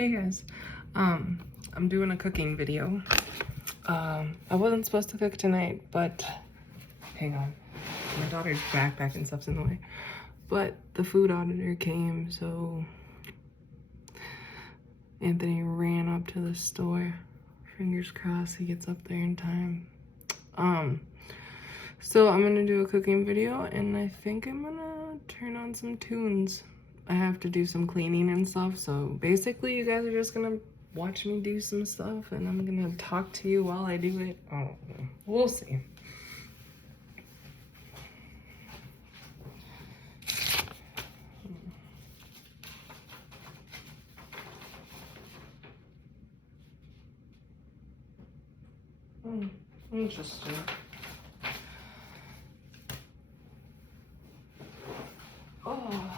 Hey guys, I'm doing a cooking video. I wasn't supposed to cook tonight, but hang on, my daughter's backpack and stuff's in the way. But the food auditor came, so Anthony ran up to the store. Fingers crossed he gets up there in time. So I'm gonna do a cooking video, and I think I'm gonna turn on some tunes. I have to do some cleaning and stuff, so basically you guys are just gonna watch me do some stuff, and I'm gonna talk to you while I do it. Oh, we'll see. Interesting. Oh.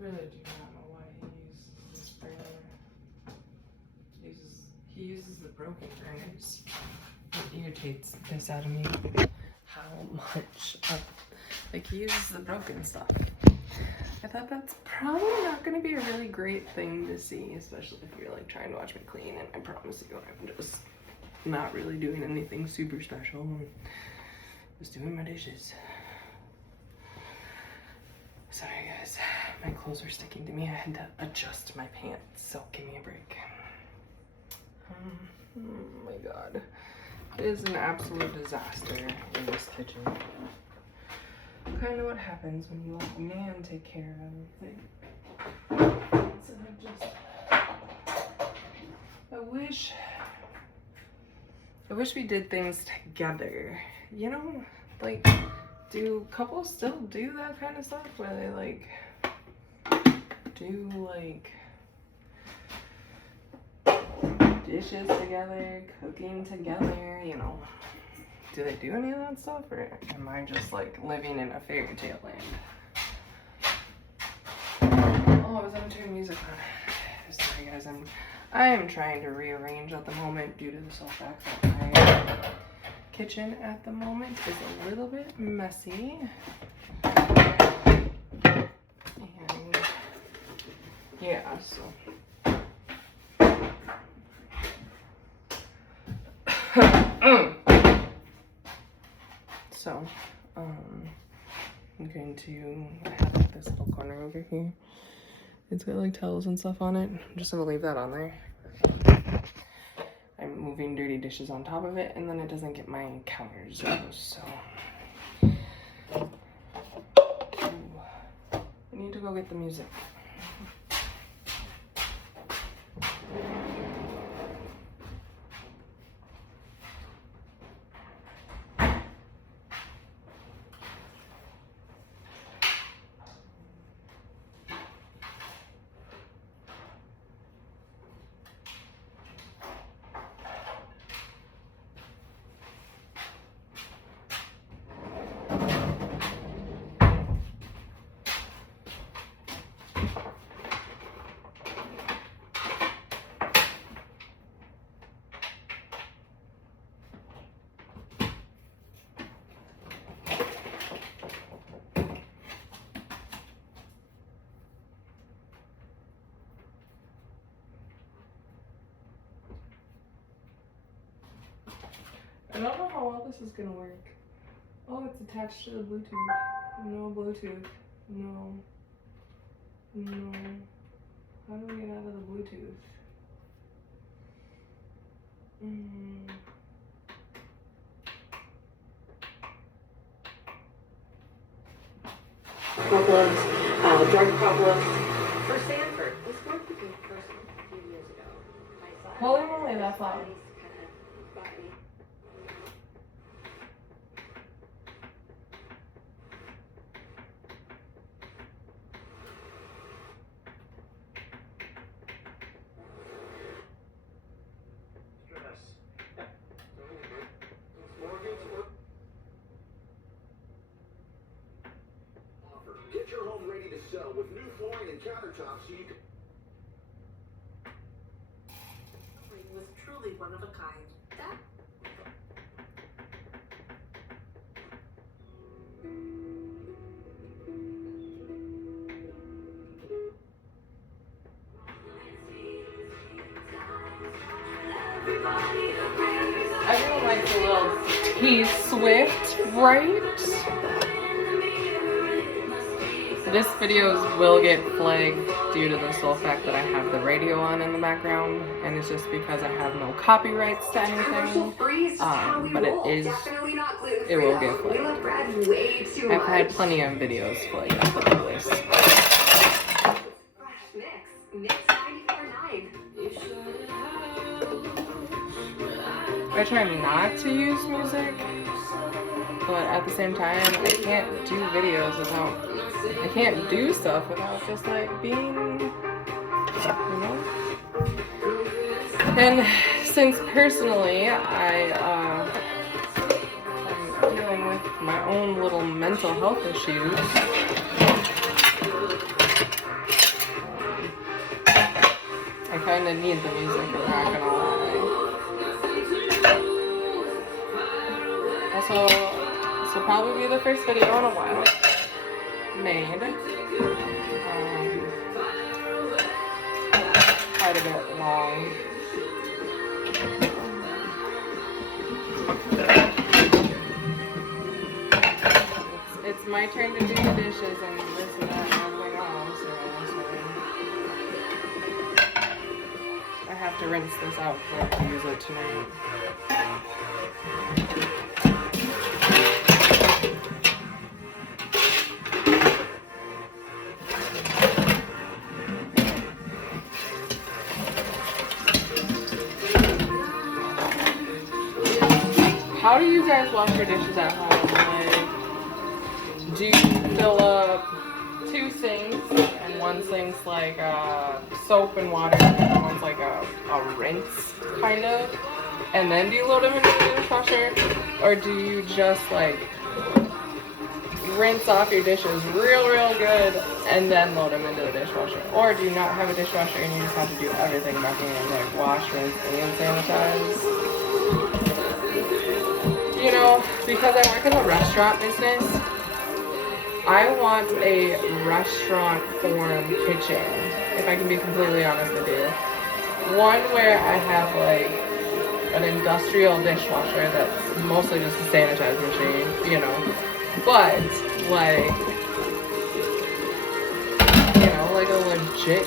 Really do not know why he uses this burner. He uses the broken burners. It irritates the piss out of me how much like he uses the broken stuff. I thought that's probably not gonna be a really great thing to see, especially if you're like trying to watch me clean, and I promise you I'm just not really doing anything super special. I'm just doing my dishes. Sorry guys, my clothes are sticking to me. I had to adjust my pants, so give me a break. Oh my god. It is an absolute disaster in this kitchen. Kind of what happens when you let a man take care of everything. Instead of just... I wish we did things together. You know, like, do couples still do that kind of stuff where they like do like dishes together, cooking together, you know? Do they do any of that stuff, or am I just like living in a fairy tale land? Oh, I was gonna turn music on. Sorry guys, I am trying to rearrange at the moment due to the sole fact that my kitchen at the moment is a little bit messy. And yeah, so I'm going to, I have like this little corner over here. It's got like towels and stuff on it. I'm just gonna leave that on there. I'm moving dirty dishes on top of it, and then it doesn't get my counters gross, so. Ooh. I need to go get the music. I don't know how well this is gonna work. Oh, it's attached to the Bluetooth. No Bluetooth. No. No. How do we get out of the Bluetooth? Problems, drug problems. For Stanford, this worked a good person a few years ago. Holy moly, that's loud. Get your home ready to sell with new flooring and countertops so you can truly one of a kind. That I don't like the little T-Swift, right? This videos will get flagged due to the sole fact that I have the radio on in the background, and it's just because I have no copyrights to anything. But it will get flagged. I've had plenty of videos flagged after this. I try not to use music, but at the same time, I can't do videos without, I can't do stuff without just like being, you know? And since personally, I'm dealing with my own little mental health issues, I kind of need the music, I'm not gonna lie. Also, this will probably be the first video in a while made. Quite a bit long. It's my turn to do the dishes and this and that and everything else. So I have to rinse this out before I can use it tonight. How do you guys wash your dishes at home? Like, do you fill up 2 sinks and one sink's like soap and water and one's like a rinse kind of, and then do you load them into the dishwasher, or do you just like rinse off your dishes real good and then load them into the dishwasher? Or do you not have a dishwasher and you just have to do everything by hand, like wash, rinse, and sanitize? You know, because I work in the restaurant business, I want a restaurant form kitchen, if I can be completely honest with you. One where I have like an industrial dishwasher that's mostly just a sanitize machine, you know, but like, you know, like a legit,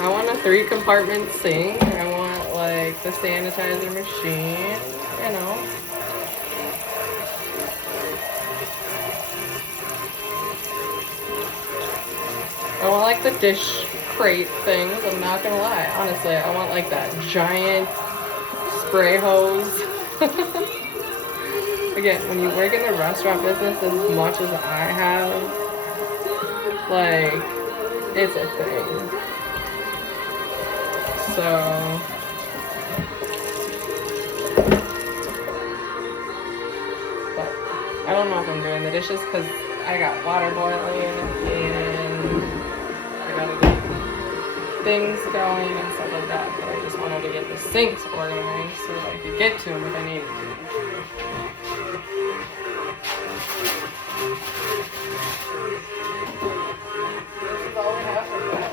I want a 3-compartment sink, I want like the sanitizer machine, you know. I want like the dish crate things, I'm not gonna lie. Honestly, I want like that giant spray hose. Again, when you work in the restaurant business as much as I have, like, it's a thing. So, but I don't know if I'm doing the dishes because I got water boiling and I gotta get things going and stuff like that, but I just wanted to get the sinks organized so that I could get to them if I needed to. This is all we have for that.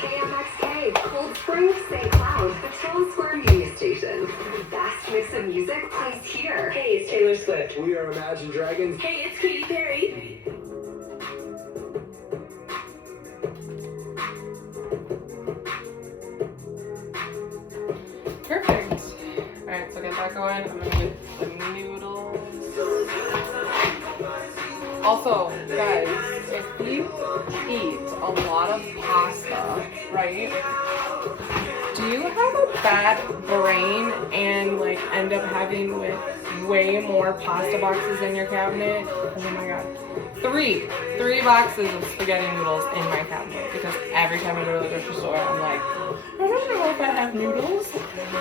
KMXK, Cold Spring, St. Cloud, the Town Square Media Station. The best mix of music plays here. Hey, it's Taylor Swift. We are Imagine Dragons. Hey, it's Katy Perry. Perfect. Alright, so get that going. I'm gonna get the noodles. Also, guys, if you eat a lot of pasta, right? Do you have a bad brain and like end up having with way more pasta boxes in your cabinet? Oh my god. Three boxes of spaghetti noodles in my cabinet because every time I go to the grocery store, I'm like, I don't know if I have noodles.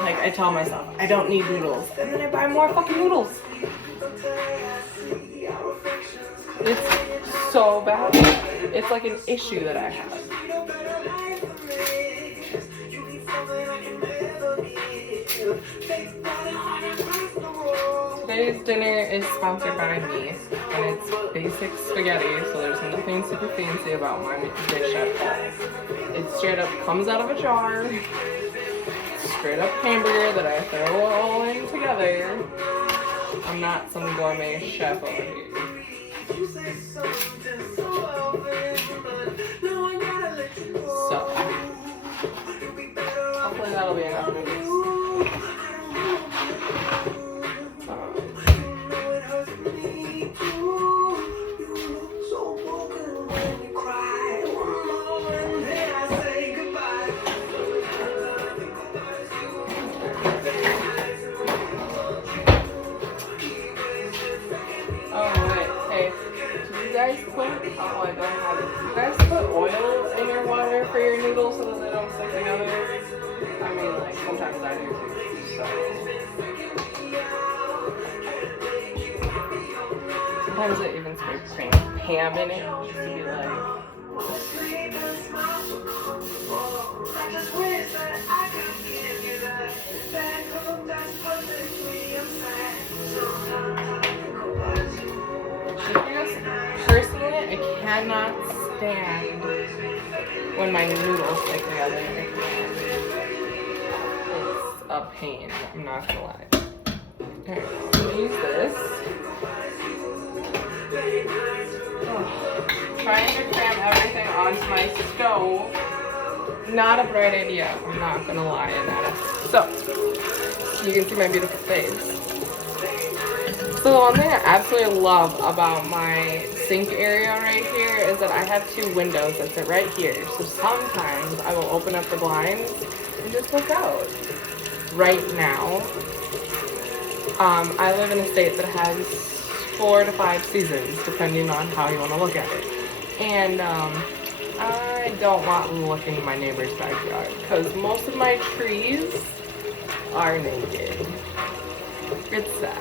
Like, I tell myself, I don't need noodles. And then I buy more fucking noodles. It's so so bad. It's like an issue that I have. Today's dinner is sponsored by me, and it's basic spaghetti, so there's nothing super fancy about my dish at all. It straight up comes out of a jar, straight up hamburger that I throw all in together. I'm not some gourmet chef over here. So, hopefully that'll be enough noodles. Oh, I don't have it. You guys put oil in your water for your noodles so that they don't stick together? I mean, like, sometimes I do too, so. Sometimes I even spray Pam in it just to be like. Personally, I cannot stand when my noodles stick together. It's a pain, I'm not gonna lie. Alright, I'm gonna use this. Trying to cram everything onto my stove. Not a bright idea, I'm not gonna lie in that. So, you can see my beautiful face. So the one thing I absolutely love about my sink area right here is that I have two windows that sit right here. So sometimes I will open up the blinds and just look out. Right now, I live in a state that has 4 to 5 seasons, depending on how you want to look at it. And I don't want looking in my neighbor's backyard because most of my trees are naked. It's sad.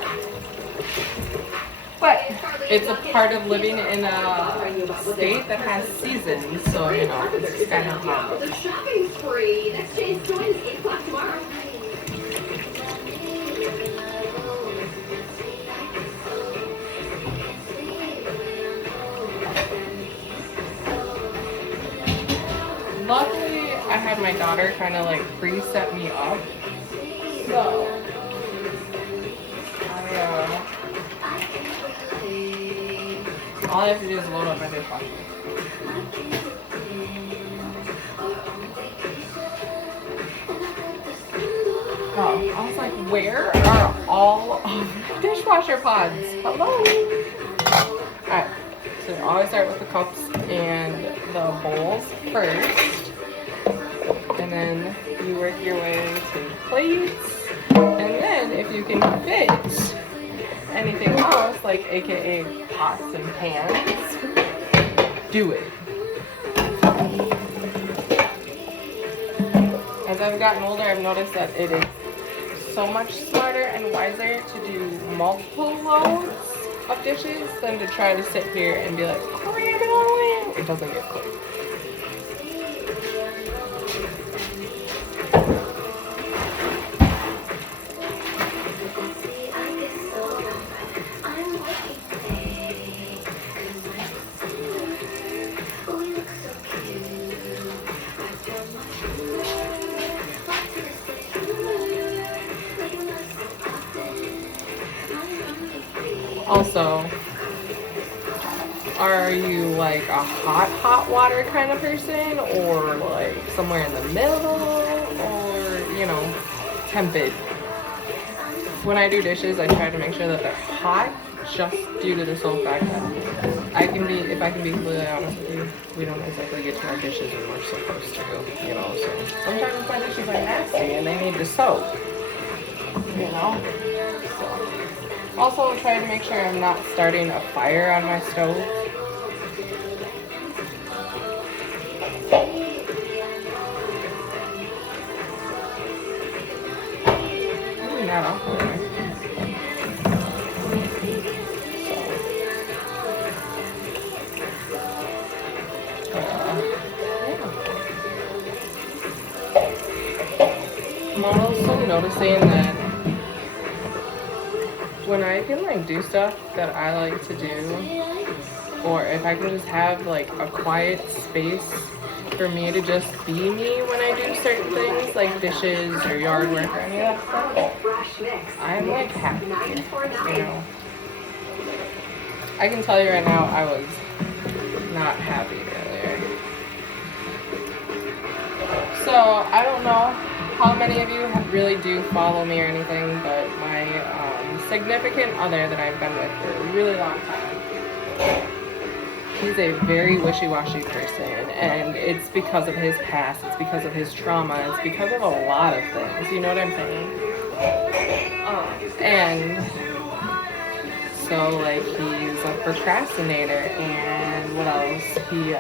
But it's a part of living in a state that has seasons, so you know, it's kind of hard. The shopping spree. Next chance joins 8 o'clock tomorrow. Luckily, I had my daughter kind of like pre-set me up, so all I have to do is load up my dishwasher. Oh, I was like, where are all of the dishwasher pods? Hello? Alright, so I always start with the cups and the bowls first. And then you work your way to plates. And then if you can fit anything else, like aka pots and pans, do it. As I've gotten older, I've noticed that it is so much smarter and wiser to do multiple loads of dishes than to try to sit here and be like, cram it all in. It doesn't get cooked. Also, are you like a hot water kind of person, or like somewhere in the middle, or, you know, tepid? When I do dishes, I try to make sure that they're hot, just due to the sole fact that if I can be completely honest with you, we don't exactly get to our dishes when we're supposed to, you know, so sometimes my dishes are nasty and they need to soak, you know? Also, try to make sure I'm not starting a fire on my stove. Maybe not off there. noticing that when I can like do stuff that I like to do, or if I can just have like a quiet space for me to just be me when I do certain things like dishes or yard work or any of that stuff, I'm like happy, you know. I can tell you right now, I was not happy earlier. So I don't know how many of you really do follow me or anything, but my significant other that I've been with for a really long time, he's a very wishy-washy person, and it's because of his past, it's because of his trauma, it's because of a lot of things, you know what I'm saying? And so like he's a procrastinator, and what else? He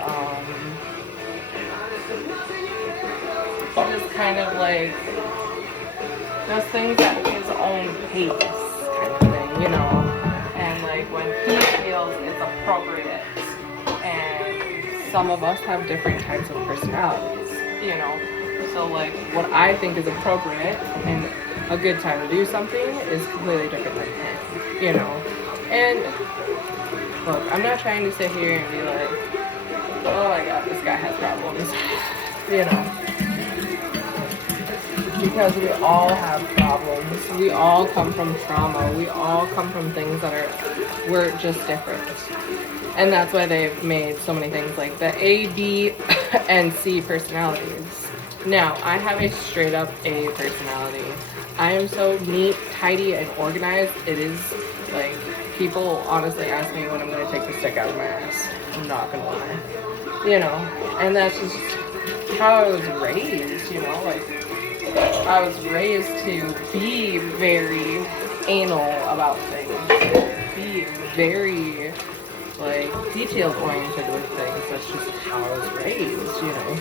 just kind of like does things at his own pace kind of thing, you know? And like when he feels it's appropriate, and some of us have different types of personalities, you know? So like what I think is appropriate and a good time to do something is completely different than him, you know? And look, I'm not trying to sit here and be like, oh my god, this guy has problems, you know? Because we all have problems. We all come from trauma. We all come from things that we're just different. And that's why they've made so many things like the A, B, and C personalities. Now, I have a straight up A personality. I am so neat, tidy, and organized. It is like, people honestly ask me when I'm going to take the stick out of my ass. I'm not going to lie. You know, and that's just how I was raised, you know, like, I was raised to be very anal about things, be very, like, detail-oriented with things. That's just how I was raised, you know.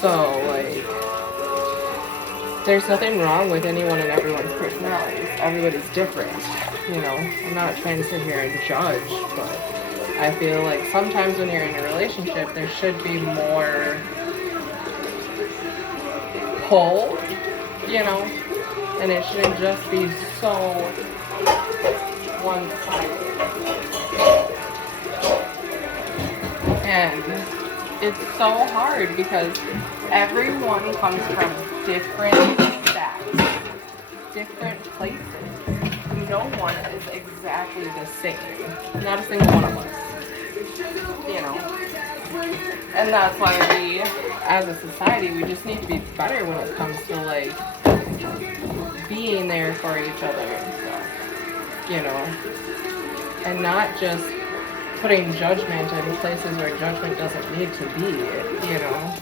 So, like, there's nothing wrong with anyone and everyone's personalities. Everybody's different, you know. I'm not trying to sit here and judge, but I feel like sometimes when you're in a relationship, there should be more pull, you know, and it shouldn't just be so one-sided. And it's so hard because everyone comes from different stats, different places. No one is exactly the same. Not a single one of us, you know. And that's why we, as a society, we just need to be better when it comes to, like, being there for each other and stuff, you know? And not just putting judgment in places where judgment doesn't need to be, you know?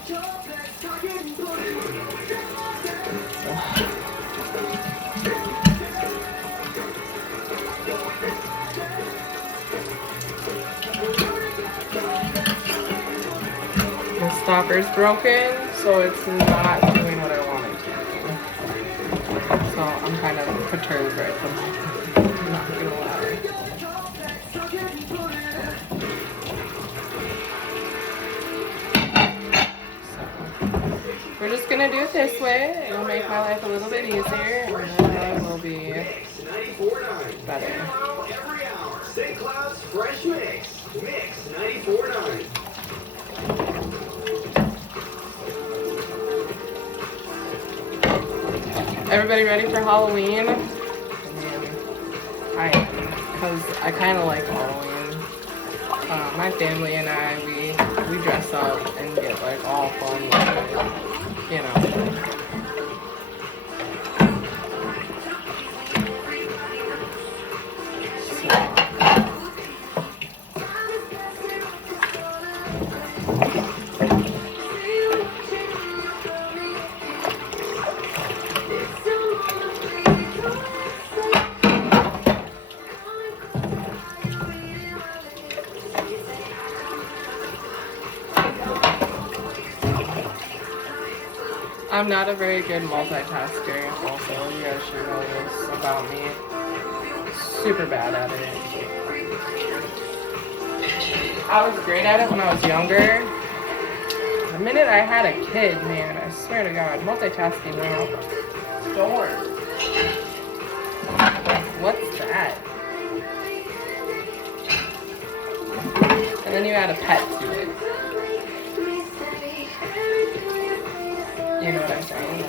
The stopper's broken, so it's not doing what I want it to do. So I'm kind of perturbed right from that. I'm not gonna lie. So we're just gonna do it this way. It'll make my life a little bit easier, and then it will be better. St. Cloud's Fresh Mix. Mix 94.9. Everybody ready for Halloween? I am, because I kind of like Halloween. My family and I, we dress up and get like all fun with it, you know. I'm not a very good multitasker, also, you guys should know this about me. Super bad at it. I was great at it when I was younger. The minute I had a kid, man, I swear to God, multitasking went out the Storm. What's that? And then you add a pet to it. You know what I'm saying?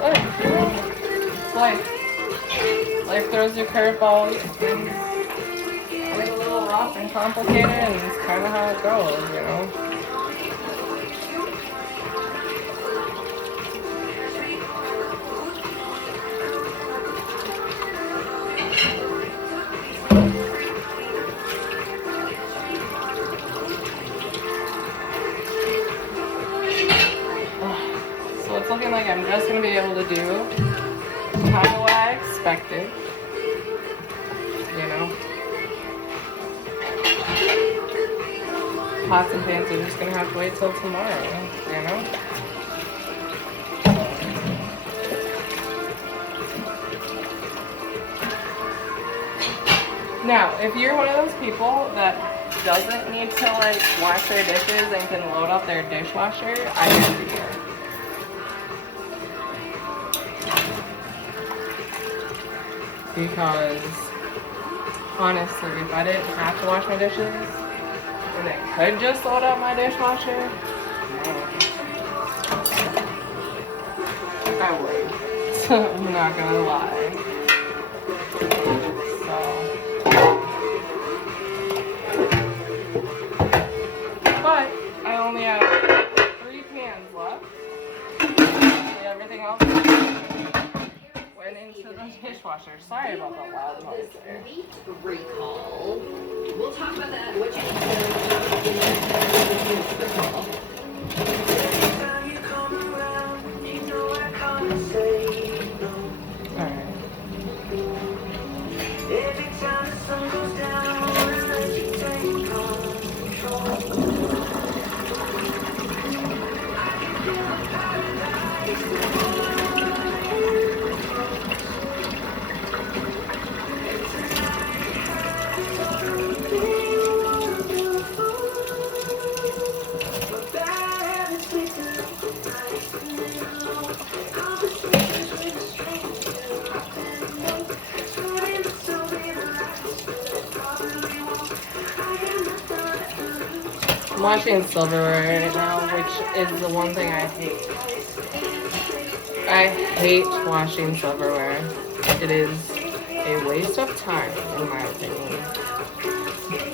Look, life. Life throws you curveballs. Things get a little rough and complicated, and it's kind of how it goes, you know? So it's looking like I'm just going to be able to do kind of what I expected, you know? Pots and pans are just going to have to wait till tomorrow, you know? Now, if you're one of those people that doesn't need to like wash their dishes and can load up their dishwasher, I envy you. Because honestly, if I didn't have to wash my dishes and I could just load up my dishwasher, I would. I'm not gonna lie. So, but I only have 3 pans left. Everything else went into the dishwasher. Sorry about the loud noise there. Meat recall. We'll talk about that. What Alright. I'm washing silverware right now, which is the one thing I hate. I hate washing silverware. It is a waste of time, in my opinion.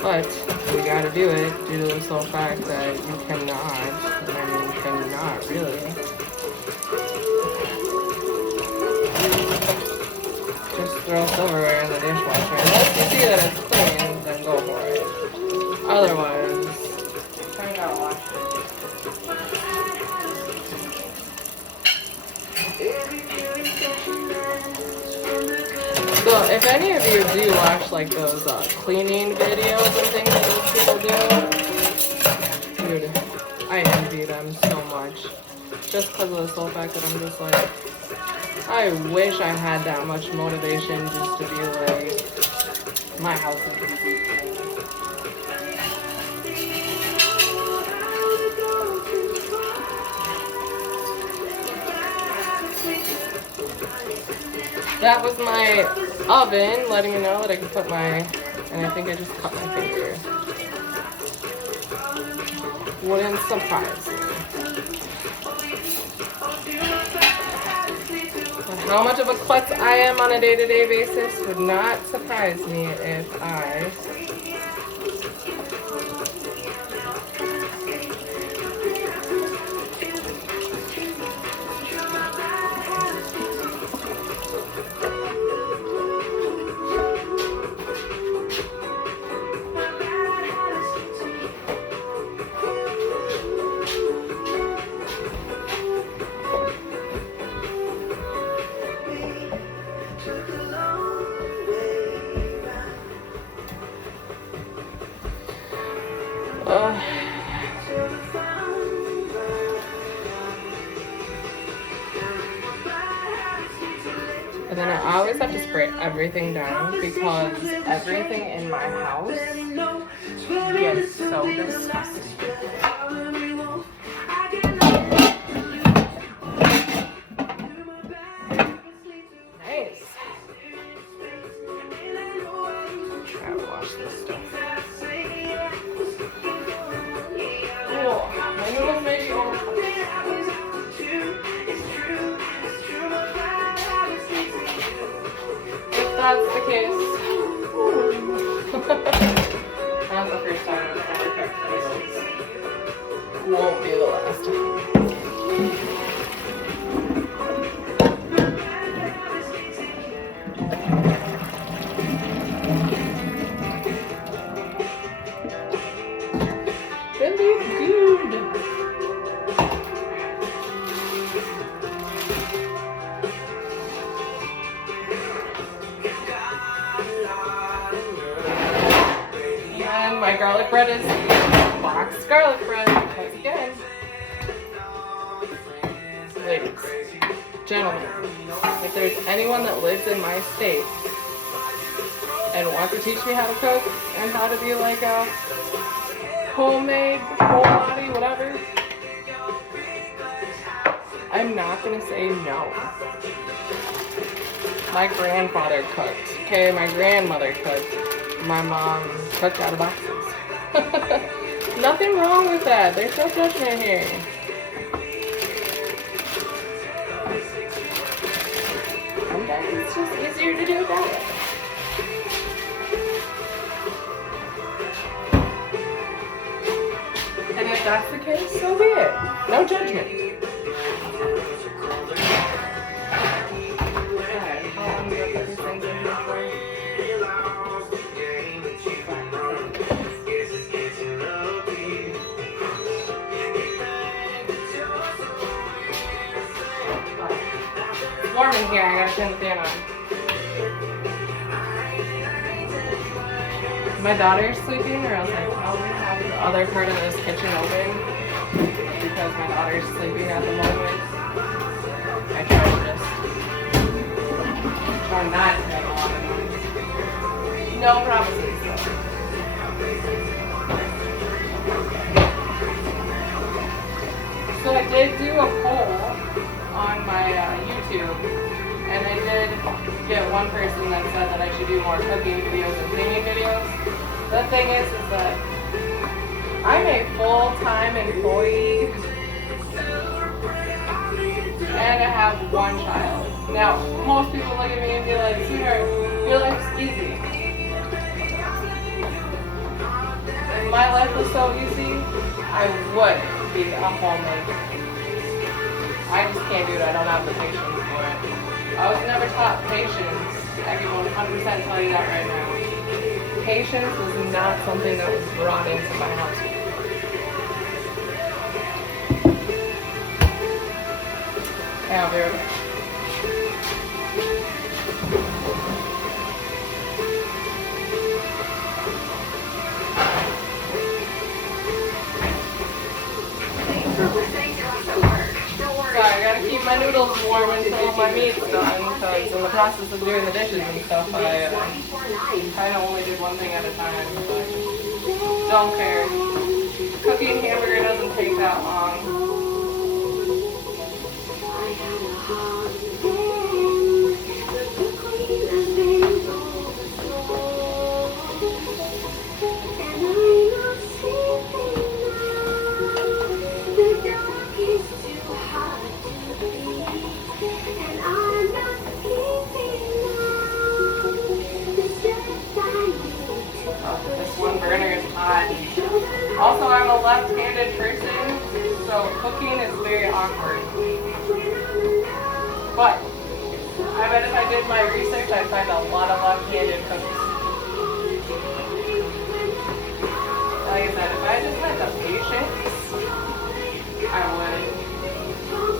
But you gotta do it due to the sole fact that you cannot, really. Just throw silverware in the dishwasher. Once you see that it's clean, then go for it. Otherwise, I gotta wash it. So if any of you do watch like those cleaning videos and things that those people do, dude, I envy them so much. Just because of the sole fact that I'm just like, I wish I had that much motivation just to be like, my house is easy. That was my oven, letting me know that I can put my, and I think I just cut my finger. Wouldn't surprise me. But how much of a klutz I am on a day-to-day basis would not surprise me if I and then I always have to spray everything down because everything in my house gets so disgusting. garlic bread is boxed garlic bread. Because again, ladies, gentlemen, if there's anyone that lives in my state and wants to teach me how to cook and how to be like a homemade, whole body, whatever, I'm not gonna say no. My grandfather cooked, okay? My grandmother cooked. My mom cooked out of boxes. Nothing wrong with that. There's no judgment here. Sometimes it's just easier to do that. And if that's the case, so be it. No judgment. Alright, how long do I put these things in here for? It's warm in here, I gotta turn the fan on. My daughter's sleeping, or else I probably have the other part of this kitchen open because my daughter's sleeping at the moment. I try to just try not to make a lot of noise. No promises though. So I did do a poll on my YouTube, and I did get one person that said that I should do more cooking videos and cleaning videos. The thing is that I'm a full-time employee and I have one child. Now, most people look at me and be like, sweetheart, your life's easy. If my life was so easy, I would be a homemaker. I just can't do it. I don't have the patience for it. I was never taught patience. I can 100% tell you that right now. Patience was not something that was brought into my household. Yeah, I'll be right back. Sorry, I gotta keep my noodles warm until my meat's done, because in the process of doing the dishes and stuff, I kind of only did one thing at a time, but don't care. Cooking hamburger doesn't take that long. Also, I'm a left-handed person, so cooking is very awkward. But I bet if I did my research, I'd find a lot of left-handed cooks. Like I said, if I just had the patience, I would.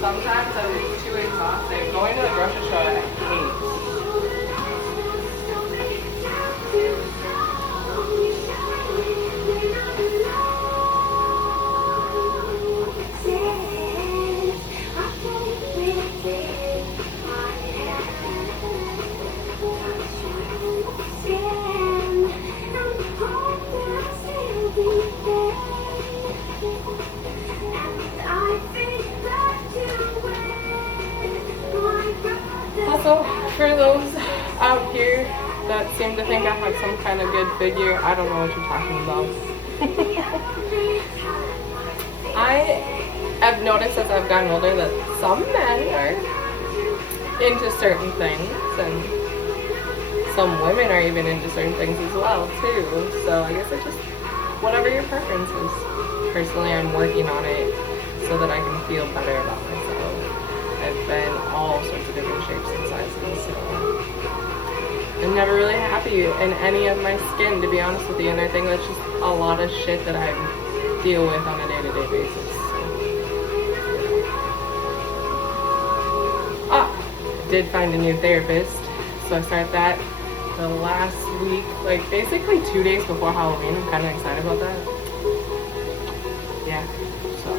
Sometimes I'm too exhausted. Going to the grocery store, I hate. Also, for those out here that seem to think I have some kind of good figure, I don't know what you're talking about. I have noticed as I've gotten older that some men are into certain things, and some women are even into certain things as well, too. So I guess it's just whatever your preference is. Personally, I'm working on it so that I can feel better about myself. I've been all sorts of different shapes and sizes, so I'm never really happy in any of my skin, to be honest with you, and I think that's just a lot of shit that I deal with on a day-to-day basis. I did find a new therapist, so I started that the last week, like basically 2 days before Halloween. I'm kind of excited about that. Yeah, so.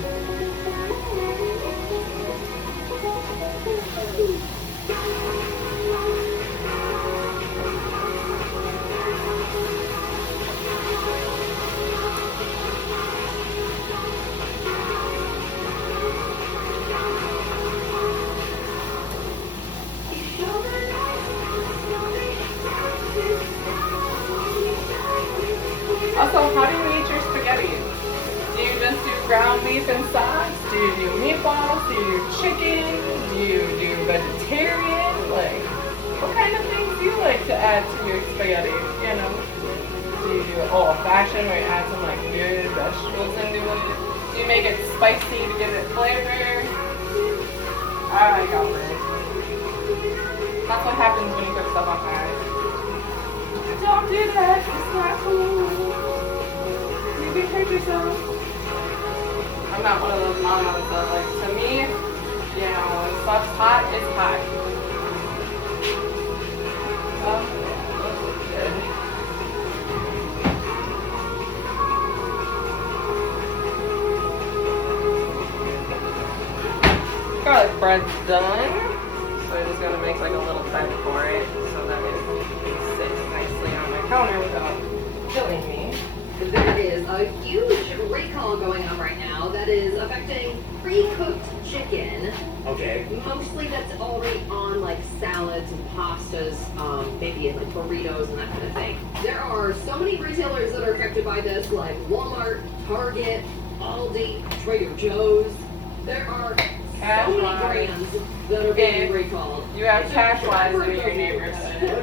Also, how do you eat your spaghetti? Do you just do ground beef and sauce? Do you do meatballs? Do you do chicken? Do you do vegetarian? Like, what kind of things do you like to add to your spaghetti? You know? Do you do old fashioned where you add some like weird vegetables into it? Do you make it spicy to give it flavor? I like Albert. That's what happens when you cook stuff on fire. Don't do that. It's not cool. You can hurt yourself. I'm not one of those mamas that, like, to me, you know, when stuff's hot, it's hot. Oh, yeah, that looks good. Garlic bread's done. So I'm just going to make like a little bed for it so that it sits nicely on my counter without killing me. There is a huge recall going on right now that is affecting pre-cooked chicken. Okay. Mostly that's already on like salads and pastas, maybe like burritos and that kind of thing. There are so many retailers that are affected by this, like Walmart, Target, Aldi, Trader Joe's. There are so many brands that are being recalled. You have cash wise in your neighborhood.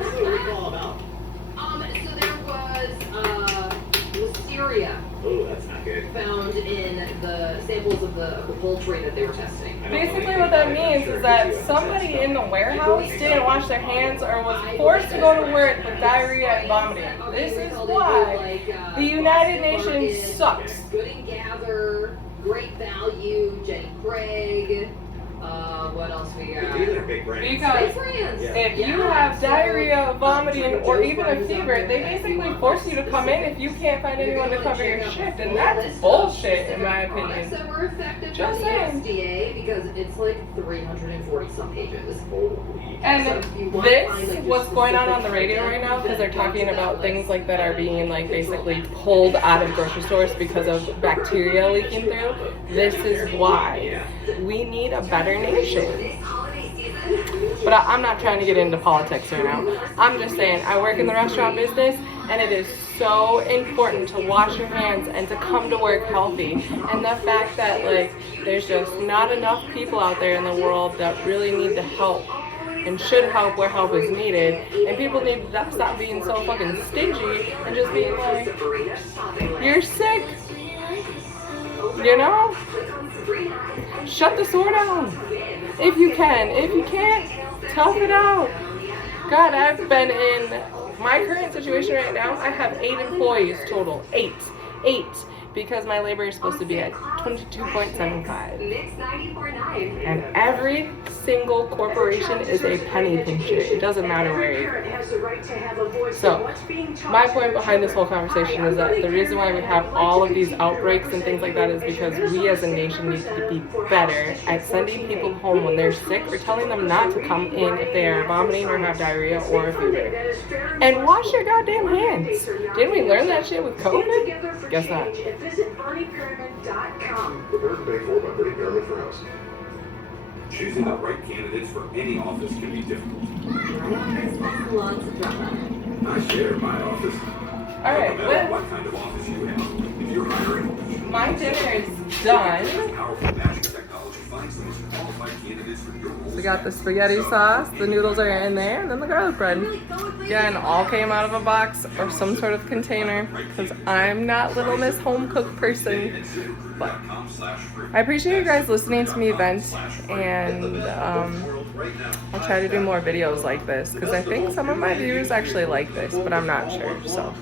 What's the recall about? So there was listeria Oh, that's not good. found in the samples of the poultry that they were testing. Basically what that means is that somebody in the warehouse didn't wash their hands or was forced to go to work with diarrhea and vomiting. This is why the United Nations sucks. Good and Gather, Great Value, Jenny Craig. What else we got? These are big brands. Because Big brands. if you have diarrhea, vomiting, or even a fever, they basically force you to come in if you can't find anyone to cover your shift, and that's bullshit in my Products opinion. that were affected Just by the saying. USDA because it's like 340 some pages. And this, what's going on the radio right now, because they're talking about things like that are being like basically pulled out of grocery stores because of bacteria leaking through. This is why we need a better nation. But I'm not trying to get into politics right now. I'm just saying, I work in the restaurant business, and it is so important to wash your hands and to come to work healthy. And the fact that like there's just not enough people out there in the world that really need the help and should help where help is needed, and people need to stop being so fucking stingy and just being like, you're sick, you know? Shut the store down if you can. If you can't, tough it out. God, I've been in my current situation right now. I have 8 employees total. 8, because my labor is supposed to be at 22.75. And every single corporation is a penny pincher. It doesn't matter where you are. So, my point behind this whole conversation is that the reason why we have all of these outbreaks and things like that is because we as a nation need to be better at sending people home when they're sick or telling them not to come in if they are vomiting or have diarrhea or a fever. And wash your goddamn hands. Didn't we learn that shit with COVID? Guess not. Visit BerniePyramid.com. Prepared to pay for by Bernie Pyramid for House. Choosing the right candidates for any office can be difficult. I share my office. Alright, No matter what kind of office you have, if you're hiring, my dinner is done. powerful matching technology finds the most qualified candidates for your roles. We got the spaghetti sauce, the noodles are in there, and then the garlic bread. Again, all came out of a box or some sort of container, because I'm not Little Miss Home Cook person. But I appreciate you guys listening to me vent, and I'll try to do more videos like this, because I think some of my viewers actually like this, but I'm not sure. So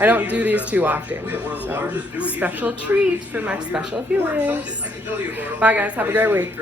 I don't do these too often. So special treat for my special viewers. Bye guys, have a great week.